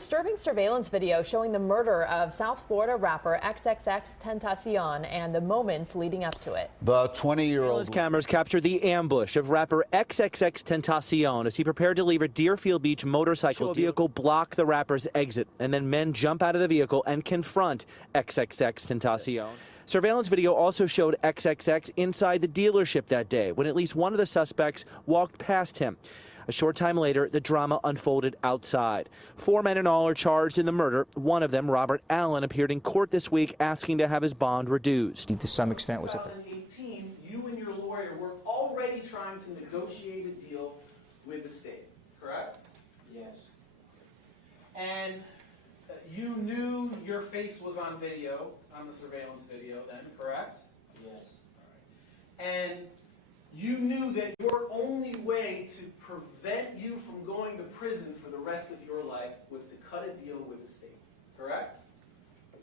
disturbing surveillance video showing the murder of South Florida rapper Xxxtentacion and the moments leading up to it. The 20-year-old cameras captured the ambush of rapper Xxxtentacion as he prepared to leave a Deerfield Beach motorcycle vehicle block the rapper's exit, and then men jump out of the vehicle and confront Xxxtentacion. Surveillance video also showed XXX inside the dealership that day when at least one of the suspects walked past him. A short time later, the drama unfolded outside. 4 men in all are charged in the murder. One of them, Robert Allen, appeared in court this week asking to have his bond reduced. To some extent, was it? 2018, you and your lawyer were already trying to negotiate a deal with the state, correct? Yes. And you knew your face was on video, on the surveillance video then, correct? Yes. All right. And you knew that your only way to prevent you from going to prison for the rest of your life was to cut a deal with the state, correct?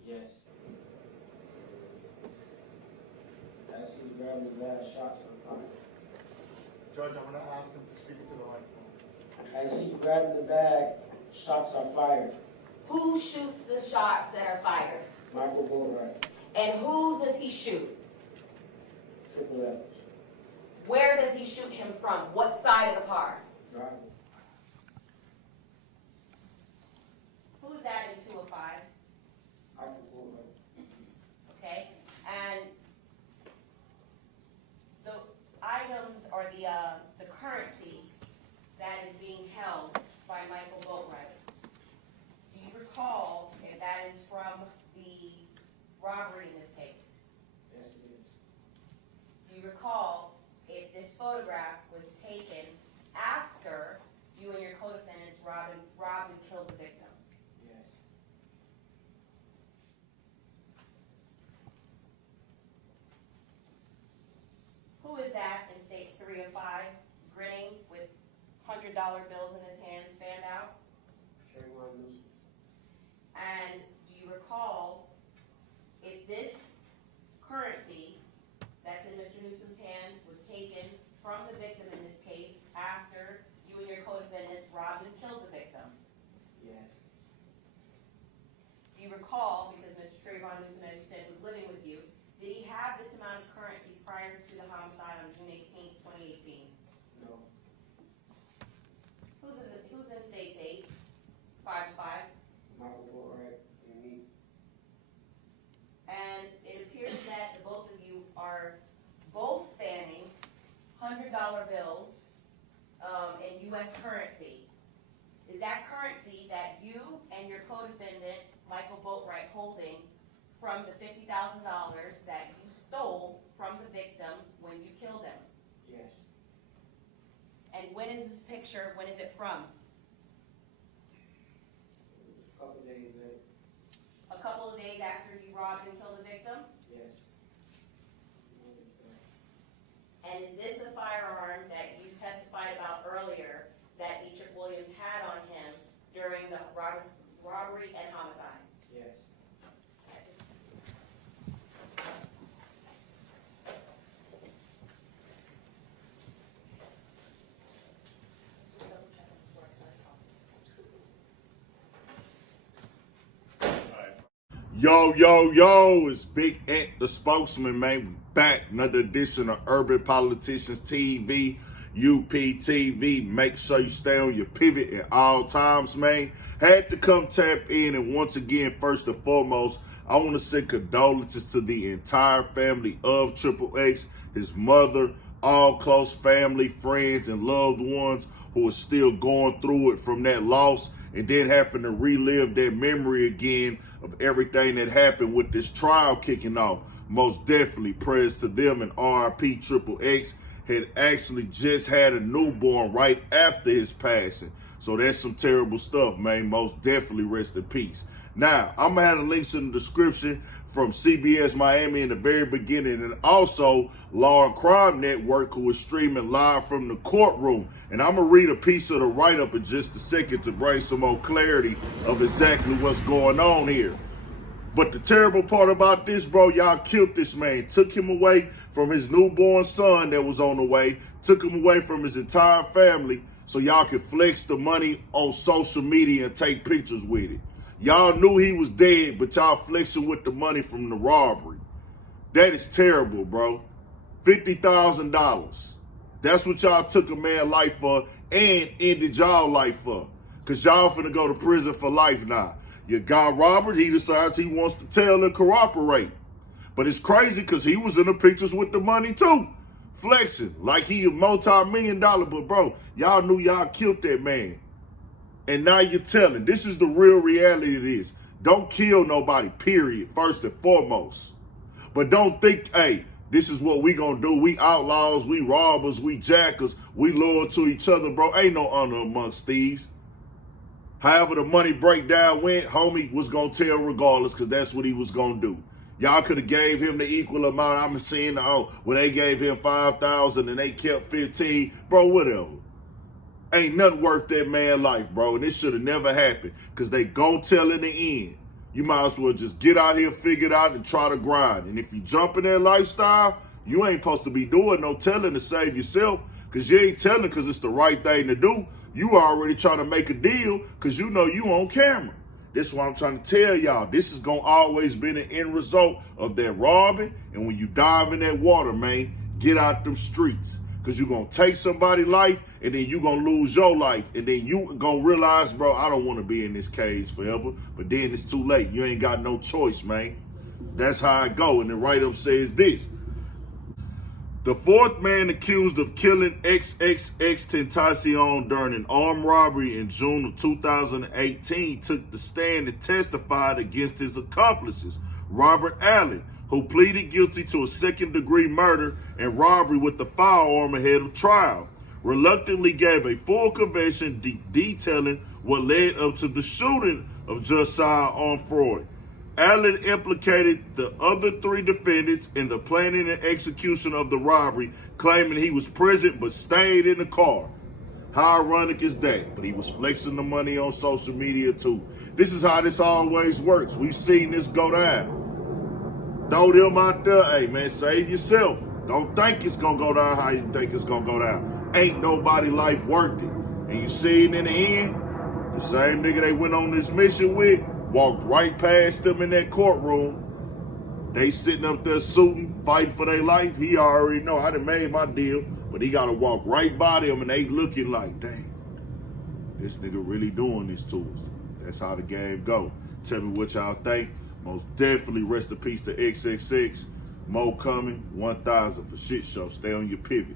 Yes. As he grabbed his last shots on fire. Judge, I'm going to ask him to speak to the microphone. As he's grabbing the bag, shots are fired. Who shoots the shots that are fired? Michael Boatwright, And who does he shoot? Triple X, Where does he shoot him from? What side of the car? driver. Who's that in 2 of 5? Michael Boatwright. Okay? And the items or the currency that is being held by Michael Boatwright, do you recall if that is from the robbery in this case? Yes, it is. Do you recall if this photograph was taken after you and your co-defendants robbed and killed the victim? Yes. Who is that in states 3 of 5, grinning with $100 bills in his hands, fanned out? Trayvon Newsom. And do you recall if this currency that's in Mr. Newsom's hand was taken from the victim in this case after you and your co-defendants robbed and killed the victim? Yes. Do you recall, because Mr. Trayvon Newsom, as you said, was living with you, did he have this amount of currency prior to the homicide on June 18, 2018? No. Who's in states 8, 5 of 5? Michael Boatwright and me. And it appears that the both of you are both fanning $100 bills in U.S. currency. Is that currency that you and your co-defendant, Michael Boatwright, holding from the $50,000 that you stole from the victim when you killed him? Yes. And when is this picture, when is it from? A couple days later. A couple of days after you robbed and killed the victim? Yes. And is this the firearm that you testified about earlier that Dietrich Williams had on him during the robbery and homicide? Yes. Yo, yo, yo, it's Big Ant, the spokesman, man. We back. Another edition of Urban Politicians TV, UPTV. Make sure you stay on your pivot at all times, man. Had to come tap in, and once again, first and foremost, I want to send condolences to the entire family of Xxx, his mother, all close family, friends, and loved ones who are still going through it from that loss, and then having to relive that memory again of everything that happened with this trial kicking off. Most definitely prayers to them, and RIP Xxx had actually just had a newborn right after his passing. So that's some terrible stuff, man. Most definitely rest in peace. Now, I'm going to have the links in the description from CBS Miami in the very beginning, and also Law and Crime Network, who is streaming live from the courtroom. And I'm going to read a piece of the write-up in just a second to bring some more clarity of exactly what's going on here. But the terrible part about this, bro, y'all killed this man. Took him away from his newborn son that was on the way. Took him away from his entire family. so y'all can flex the money on social media and take pictures with it. Y'all knew he was dead, but y'all flexing with the money from the robbery. That is terrible, bro. $50,000. That's what y'all took a man's life for and ended y'all life for. Because y'all finna go to prison for life now. Your guy Robert, he decides he wants to tell and corroborate. But it's crazy because he was in the pictures with the money too. Flexing like he a multi-million-dollar. But bro, y'all knew y'all killed that man. And now you're telling. This is the real reality of this. Don't kill nobody, period, first and foremost. But don't think, hey, this is what we gonna do. We outlaws, we robbers, we jackers, we loyal to each other, bro. Ain't no honor amongst thieves. However the money breakdown went, homie was gonna tell regardless, because that's what he was gonna do. Y'all could have gave him the equal amount. I'm seeing, well, they gave him 5,000 and they kept 15. Bro, whatever. Ain't nothing worth that man's life, bro. And this should have never happened, because they gon' tell in the end. You might as well just get out here, figure it out, and try to grind. And if you jump in that lifestyle, you ain't supposed to be doing no telling to save yourself, because you ain't telling because it's the right thing to do. You already trying to make a deal because you know you on camera. This is what I'm trying to tell y'all. This is going to always be the end result of that robbing. And when you dive in that water, man, get out them streets. Because you're going to take somebody's life and then you're going to lose your life. And then you going to realize, bro, I don't want to be in this cage forever. But then it's too late. You ain't got no choice, man. That's how I go. And the write-up says this. The fourth man accused of killing Xxxtentacion during an armed robbery in June of 2018 took the stand and testified against his accomplices, Robert Allen, who pleaded guilty to a second-degree murder and robbery with a firearm ahead of trial, reluctantly gave a full confession detailing what led up to the shooting of Josiah Onfroy. Allen implicated the other three defendants in the planning and execution of the robbery, claiming he was present but stayed in the car. How ironic is that? But he was flexing the money on social media too. This is how this always works. We've seen this go down. Throw them out there. Hey, man, save yourself. Don't think it's going to go down how you think it's going to go down. Ain't nobody life worth it. And you see it in the end, the same nigga they went on this mission with, walked right past them in that courtroom. They sitting up there suiting, fighting for their life. He already know I done made my deal, but he got to walk right by them and they looking like, dang, this nigga really doing this to us. That's how the game go. Tell me what y'all think. Most definitely rest in peace to XXX. More coming. 1,000 for shit show. Stay on your pivot.